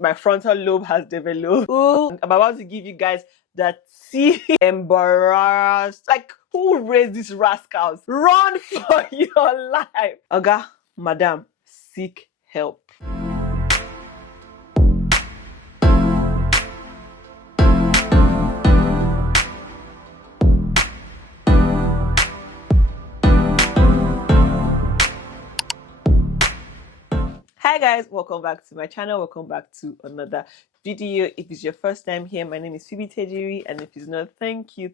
My frontal lobe has developed. Ooh, I'm about to give you guys that embarrassed. Like, who raised these rascals? Run for your life. Oga, madam, seek help. Hi guys, welcome back to my channel. Welcome back to another video. If it's your first time here, my name is Phoebe Tejiri, and if it's not, thank you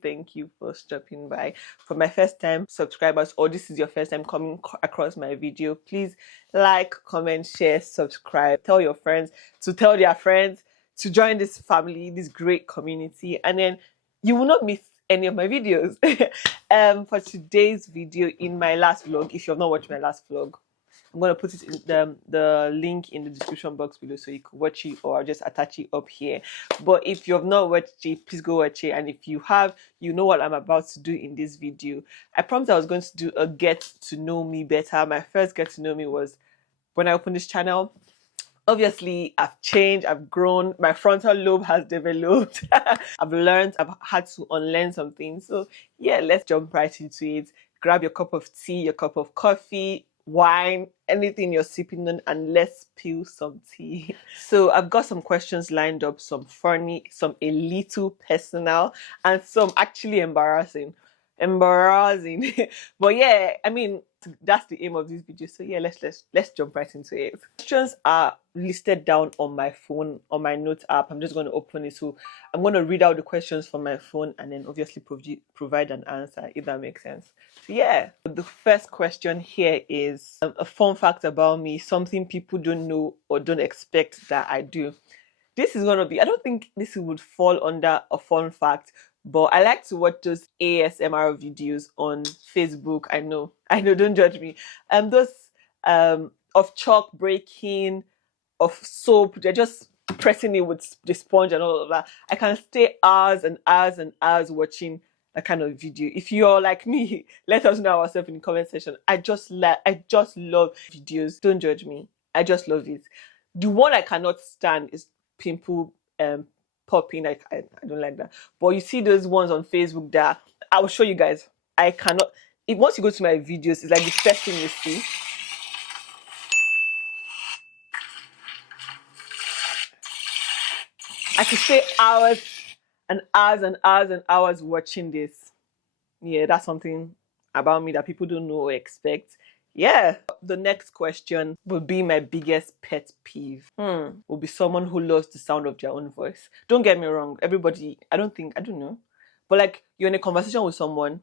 for stopping by. For my first time subscribers, or this is your first time coming across my video, please like, comment, share, subscribe, tell your friends to tell their friends to join this family, this great community, and then you will not miss any of my videos. For today's video, in my last vlog, if you have not watched my last vlog, I'm going to put it in the link in the description box below so you can watch it, or I'll just attach it up here. But if you have not watched it, please go watch it. And if you have, you know what I'm about to do in this video. I promised I was going to do a get to know me better. My first get to know me was when I opened this channel. Obviously, I've changed, I've grown, my frontal lobe has developed. I've learned, I've had to unlearn some things. So yeah, let's jump right into it. Grab your cup of tea, your cup of coffee, wine, anything you're sipping on, and let's spill some tea. So I've got some questions lined up, some funny, some a little personal, and some actually embarrassing. But yeah, I mean, that's the aim of this video. So yeah, let's jump right into it. Questions are listed down on my phone, on my notes app. I'm just going to open it. So I'm going to read out the questions from my phone and then obviously provide an answer, if that makes sense. So yeah, the first question here is a fun fact about me, something people don't know or don't expect that I do. This is going to be, I don't think this would fall under a fun fact, but I like to watch those ASMR videos on Facebook. I know, don't judge me. Those of chalk breaking, of soap, they're just pressing it with the sponge and all of that. I can stay hours and hours and hours watching that kind of video. If you're like me, let us know ourselves in the comment section. I just love videos. Don't judge me. I just love it. The one I cannot stand is pimple popping. I don't like that. But you see those ones on Facebook that I will show you guys. I cannot. If once you go to my videos, it's like the first thing you see. I could stay hours and hours and hours and hours watching this. Yeah, that's something about me that people don't know or expect. Yeah. The next question will be my biggest pet peeve. Will be someone who loves the sound of their own voice. Don't get me wrong. Everybody, I don't know. But like, you're in a conversation with someone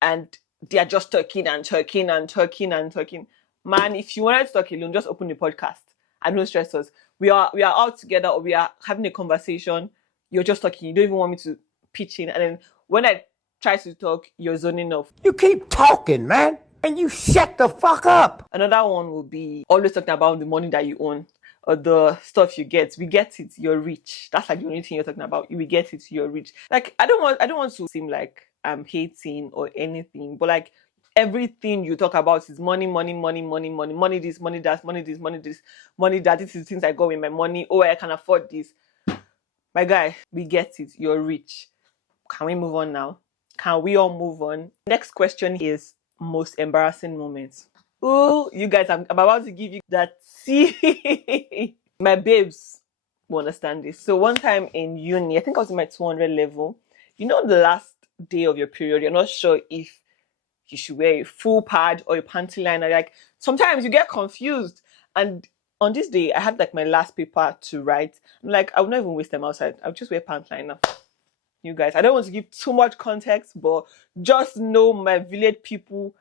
and they are just talking and talking and talking and talking. Man, if you wanted to talk alone, just open the podcast. I don't stress us. We are out together, or we are having a conversation. You're just talking. You don't even want me to pitch in. And then when I try to talk, you're zoning off. You keep talking, man, and you shut the fuck up. Another one will be always talking about the money that you own or the stuff you get. We get it, you're rich. That's like the only thing you're talking about. We get it, you're rich. Like, I don't want to seem like I'm hating or anything, but like, everything you talk about is money, money, money, money, money, money this, money that, money this, money this, money that. This is things I got with my money. Oh, I can afford this. My guy, we get it, you're rich. Can we move on now? Can we all move on? Next question is most embarrassing moments. Oh, you guys, I'm about to give you that. See, my babes will understand this. So one time in uni, I think I was in my 200 level. You know, the last day of your period, you're not sure if you should wear a full pad or a panty liner. Like, sometimes you get confused. And on this day, I had like my last paper to write. I'm like, I would not even waste them outside. I'll just wear pant liner. You guys, I don't want to give too much context, but just know my village people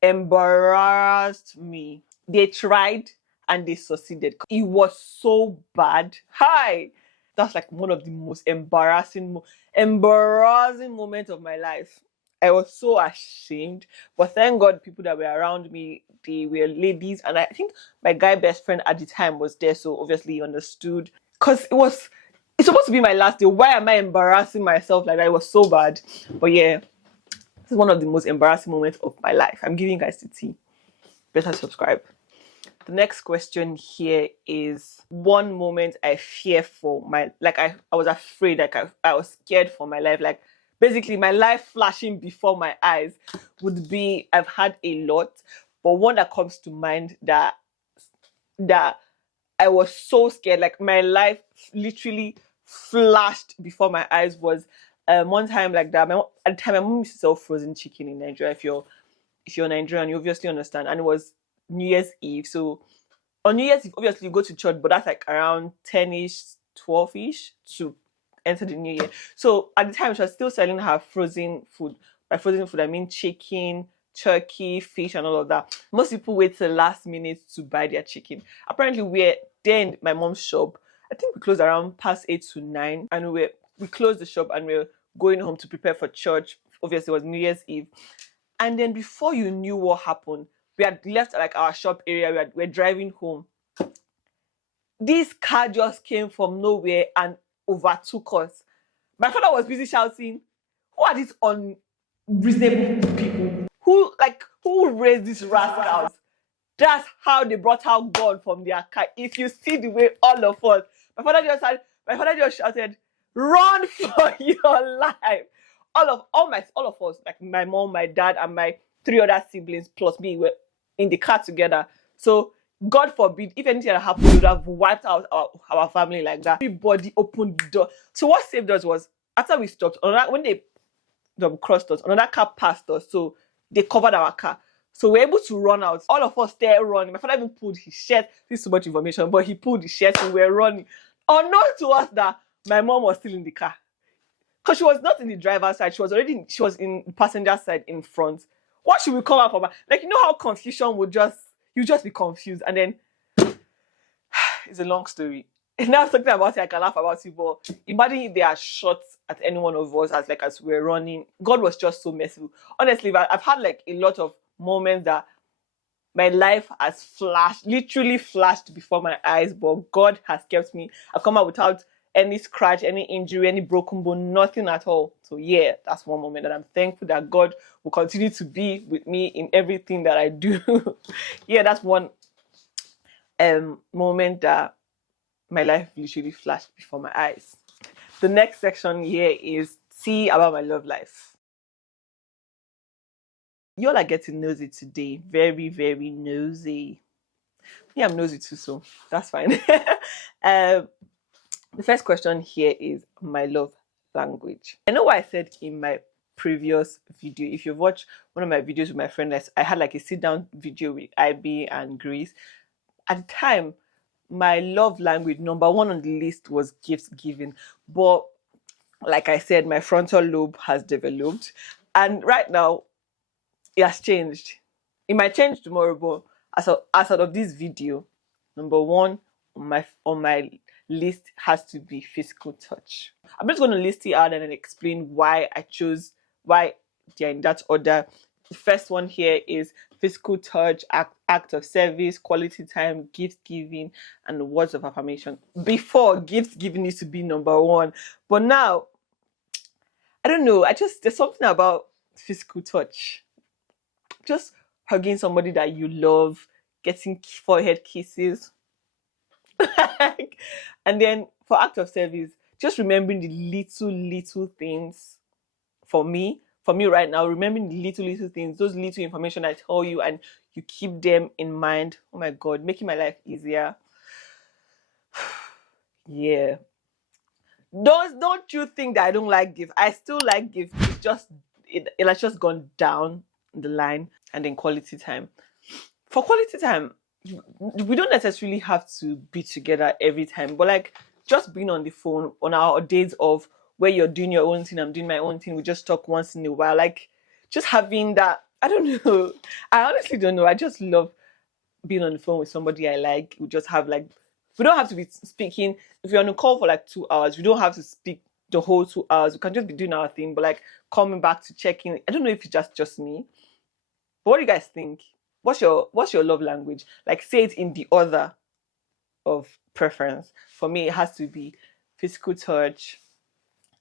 embarrassed me. They tried and they succeeded. It was so bad. Hi, that's like one of the most embarrassing moments of my life. I was so ashamed, but thank God people that were around me, they were ladies, and I think my guy best friend at the time was there, so obviously he understood. Because it's supposed to be my last day. Why am I embarrassing myself like that? It was so bad. But yeah, this is one of the most embarrassing moments of my life. I'm giving you guys the tea. Better subscribe. The next question here is one moment I fear for my, like I was afraid, like I was scared for my life, like basically my life flashing before my eyes would be, I've had a lot, but one that comes to mind that I was so scared, like my life literally flashed before my eyes was one time like that. At the time, my mom used to sell frozen chicken in Nigeria. If you're Nigerian, you obviously understand. And it was New Year's Eve. So on New Year's Eve, obviously you go to church, but that's like around 10-ish, 12-ish to enter the new year. So at the time, she was still selling her frozen food. By frozen food, I mean chicken, turkey, fish, and all of that. Most people wait till last minute to buy their chicken. Apparently, we're there in my mom's shop. I think we closed around past 8 to 9, and we closed the shop and we're going home to prepare for church. Obviously, it was New Year's Eve. And then before you knew what happened, we had left like our shop area. We're driving home. This car just came from nowhere and overtook us. My father was busy shouting, "Who are these unreasonable people? Who raised these rascals?" That's how they brought out gun from their car. If you see the way all of us, my father just shouted, "Run for your life!" All of us, like my mom, my dad, and my three other siblings plus me, were in the car together. So God forbid, if anything had happened, we would have wiped out our family like that. Everybody opened the door. So what saved us was after we stopped, when they crossed us, another car passed us. So they covered our car. So we're able to run out. All of us started running. My father even pulled his shirt. This is so much information, but he pulled his shirt and we were running. Unknown to us that my mom was still in the car. Because she was not in the driver's side. She was in the passenger side in front. What should we come out from? Like, you know how confusion you just be confused. And then, it's a long story. And now talking about it, I can laugh about it, but imagine if they had shot at any one of us as we were running. God was just so merciful. Honestly, I've had like a lot of moments that my life has literally flashed before my eyes, but God has kept me. I've come out without any scratch, any injury, any broken bone, nothing at all. So yeah, that's one moment that I'm thankful that God will continue to be with me in everything that I do. Yeah, that's one moment that my life literally flashed before my eyes. The next section here is tea about my love life. You all are getting nosy today. Very, very nosy. Yeah, I'm nosy too, so that's fine. The first question here is my love language. I know what I said in my previous video. If you've watched one of my videos with my friend, I had like a sit-down video with IB and Grace. At the time, my love language number one on the list was gifts giving. But like I said, my frontal lobe has developed. And right now, it has changed. It might change tomorrow, but as out of this video, number one on my list has to be physical touch. I'm just going to list it out and then explain why they're in that order. The first one here is physical touch, act of service, quality time, gift giving, and words of affirmation. Before, gift giving used to be number one, but now I don't know. There's something about physical touch. Just hugging somebody that you love, getting forehead kisses. And then for act of service, just remembering the little things. For me right now, remembering the little things, those little information I tell you and you keep them in mind. Oh my God, making my life easier. Yeah. Don't you think that I don't like gifts? I still like gifts. It has just gone down the line. And then quality time. For quality time, we don't necessarily have to be together every time, but like just being on the phone on our days of where you're doing your own thing, I'm doing my own thing, we just talk once in a while, like just having that. I don't know. I honestly don't know. I just love being on the phone with somebody I like. We just have like, we don't have to be speaking. If you're on a call for like 2 hours, we don't have to speak the whole 2 hours. We can just be doing our thing, but like coming back to checking. I don't know if it's just me. But what do you guys think? What's your love language? Like, say it in the order of preference. For me, it has to be physical touch,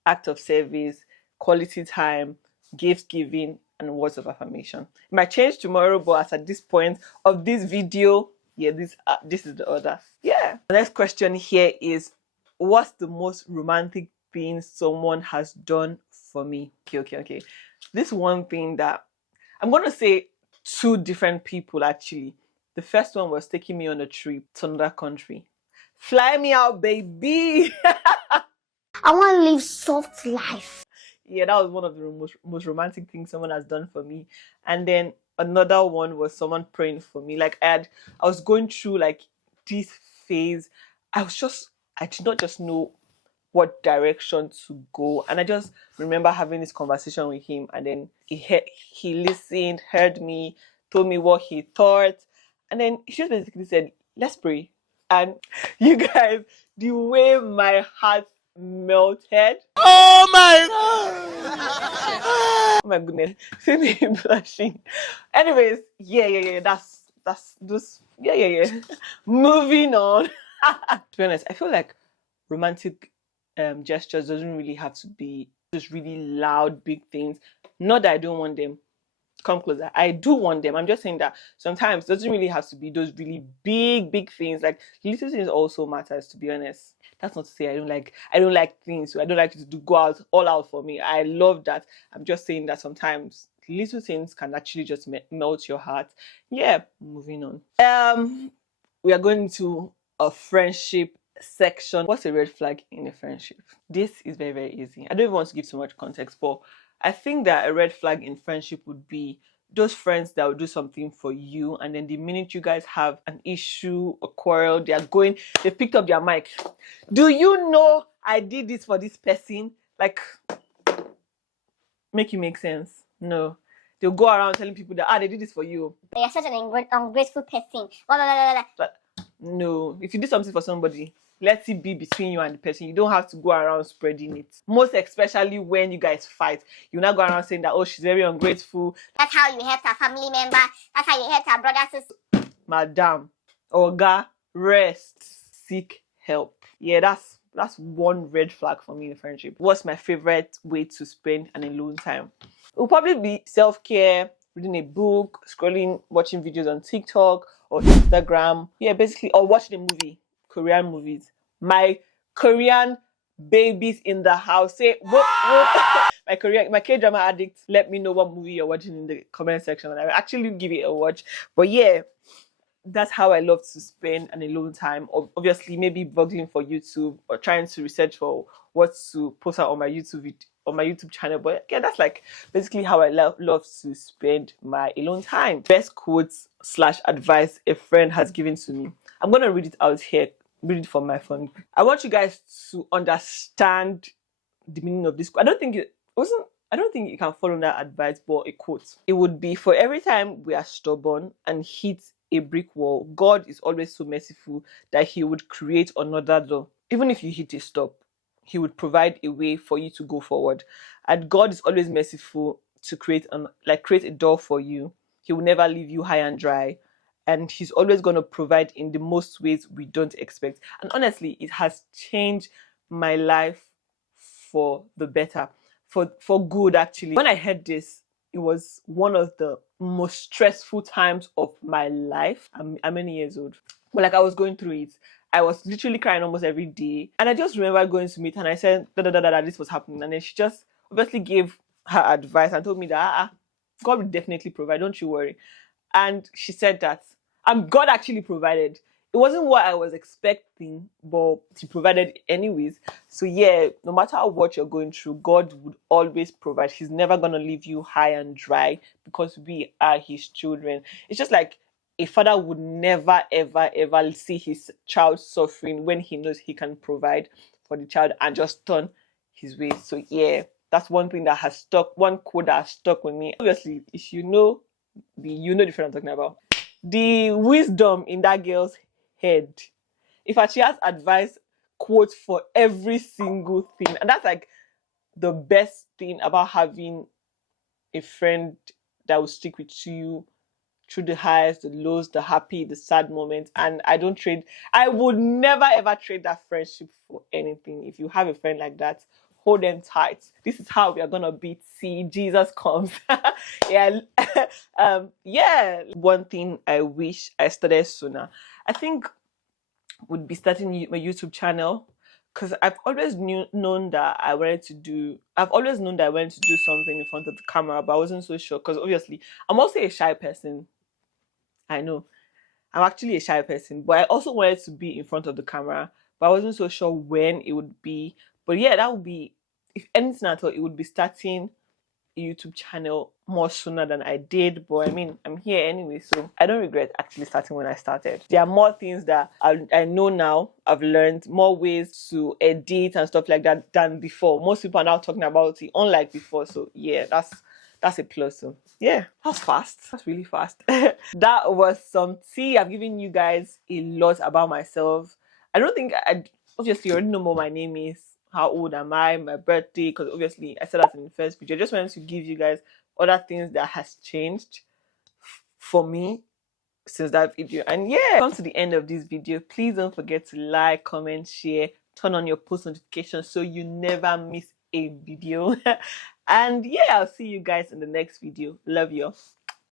act of service, quality time, gift giving, and words of affirmation. It might change tomorrow, but as at this point of this video, Yeah, this is the other. Yeah. The next question here is, what's the most romantic thing someone has done for me? Okay. This one thing that I'm gonna say two different people actually. The first one was taking me on a trip to another country. Fly me out, baby. I want to live soft life. Yeah, that was one of the most romantic things someone has done for me. And then another one was someone praying for me. Like I was going through like this phase. I did not just know what direction to go, and I just remember having this conversation with him, and then he listened, heard me, told me what he thought, and then he just basically said, "Let's pray." And you guys, the way my heart melted. Oh my Oh my goodness, see me blushing. Anyways, yeah. That's just yeah. Moving on. To be honest, I feel like romantic gestures doesn't really have to be just really loud, big things. Not that I don't want them. Come closer. I do want them. I'm just saying that sometimes it doesn't really have to be those really big things. Like little things also matters. To be honest, that's not to say I don't like things. So I don't like you to go out all out for me. I love that. I'm just saying that sometimes little things can actually just melt your heart. Yeah. Moving on. We are going to a friendship section. What's a red flag in a friendship? This is very easy. I don't even want to give too much context, but I think that a red flag in friendship would be those friends that will do something for you, and then the minute you guys have an issue, a quarrel, they picked up their mic. Do you know I did this for this person? Like, make it make sense. No. They'll go around telling people that they did this for you. You're such an ungrateful person. Blah, blah, blah, blah. But no, if you do something for somebody, let it be between you and the person. You don't have to go around spreading it. Most especially when you guys fight. You not go around saying that, oh, she's very ungrateful. That's how you helped our family member. That's how you helped our brothers. Madam, Oga, rest, seek help. Yeah, that's one red flag for me in a friendship. What's my favorite way to spend an alone time? It will probably be self-care, reading a book, scrolling, watching videos on TikTok or Instagram. Yeah, basically, or watching a movie, Korean movies. My Korean babies in the house say, whoop, whoop. My K-drama addict, let me know what movie you're watching in the comment section and I will actually give it a watch. But yeah, that's how I love to spend an alone time. Obviously, maybe bugging for YouTube or trying to research for what to post out on my YouTube channel. But yeah, that's like basically how I love to spend my alone time. Best quotes / advice a friend has given to me. I'm gonna read it out here. Read it for my phone. I want you guys to understand the meaning of this. I don't think you can follow that advice, but a quote. It would be, for every time we are stubborn and hit a brick wall, God is always so merciful that he would create another door. Even if you hit a stop, he would provide a way for you to go forward. And God is always merciful to create a door for you. He will never leave you high and dry. And he's always going to provide in the most ways we don't expect. And honestly, it has changed my life for the better, for good actually. When I heard this, it was one of the most stressful times of my life. I'm many years old, but like I was going through it. I was literally crying almost every day, and I just remember going to meet her and I said this was happening, and then she just obviously gave her advice and told me that God will definitely provide, don't you worry. And she said that God actually provided. It wasn't what I was expecting, but he provided anyways. So yeah, no matter what you're going through, God would always provide. He's never gonna leave you high and dry because we are his children. It's just like a father would never ever see his child suffering when he knows he can provide for the child and just turn his way. So yeah, that's one thing that has stuck, one quote that has stuck with me. Obviously, if you know the friend I'm talking about. The wisdom in that girl's head. In fact, she has advice quotes for every single thing. And that's like the best thing about having a friend that will stick with you through the highs, the lows, the happy, the sad moments. And I would never ever trade that friendship for anything. If you have a friend like that, hold them tight. This is how we are gonna beat C. Jesus comes. Yeah. Yeah. One thing I wish I started sooner, I think, would be starting my YouTube channel, because I've always known that I wanted to do. I've always known that I wanted to do something in front of the camera, but I wasn't so sure because obviously I'm also a shy person. I know I'm actually a shy person, but I also wanted to be in front of the camera, but I wasn't so sure when it would be. But yeah, that would be, if anything at all, it would be starting YouTube channel more sooner than I did, but I mean, I'm here anyway, so I don't regret actually starting when I started. There are more things that I know now. I've learned more ways to edit and stuff like that than before. Most people are now talking about it, unlike before. So yeah, that's a plus. So yeah, that's fast. That's really fast. That was some tea. I've given you guys a lot about myself. I don't think I obviously you already know what my name is, how old am I, my birthday, because obviously I said that in the first video. I just wanted to give you guys other things that has changed for me since that video. And yeah, come to the end of this video. Please don't forget to like, comment, share, turn on your post notifications so you never miss a video. And yeah, I'll see you guys in the next video. Love you.